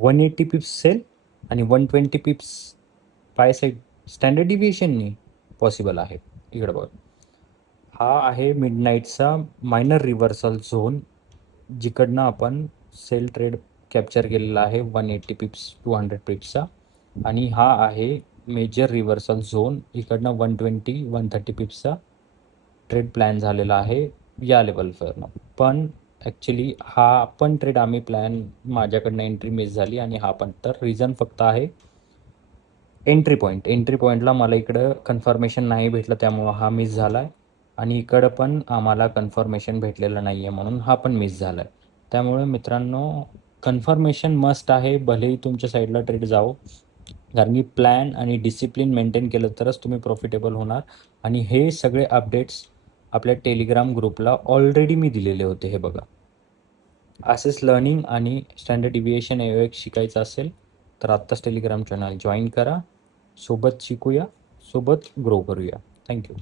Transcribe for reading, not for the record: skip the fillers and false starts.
180 पिप्स sell आणि 120 pips buy side standard डिव्हिएशननी possible आहे. इकडे बघा, हा आहे मिडनाईटचा मायनर रिव्हर्सल झोन, जिकडनं आपण सेल ट्रेड कॅप्चर केलेला आहे 180 पिप्स 200 पिप्सचा. आणि हा आहे मेजर रिव्हर्सल झोन, इकडनं 120 130 पिप्सचा ट्रेड प्लॅन झालेला आहे या लेवलवरनं. पण ॲक्च्युली हा पण ट्रेड आम्ही प्लॅन, माझ्याकडनं एंट्री मिस झाली आणि हा पण. तर रिझन फक्त आहे एंट्री पॉईंट. एंट्री पॉईंटला मला इकडं कन्फर्मेशन नाही भेटलं, त्यामुळं हा मिस झाला आहे. आणि इकडं पण आम्हाला कन्फर्मेशन भेटलेलं नाही आहे, म्हणून हा पण मिस झाला आहे. त्यामुळे मित्रांनो, कन्फर्मेशन मस्ट आहे, भलेही तुमच्या साईडला ट्रेड जाओ. कारण की प्लॅन आणि डिसिप्लिन मेंटेन केलं तरच तुम्ही प्रॉफिटेबल होणार. आणि हे सगळे अपडेट्स आपल्या टेलिग्राम ग्रुपला ऑलरेडी मी दिलेले होते. हे बघा, असेच लर्निंग आणि स्टँडर्ड डिव्हिएशन AOX शिकायचं असेल तर आत्ताच टेलिग्राम चॅनल जॉईन करा. सोबत शिकूया, सोबत ग्रो करूया. थँक्यू.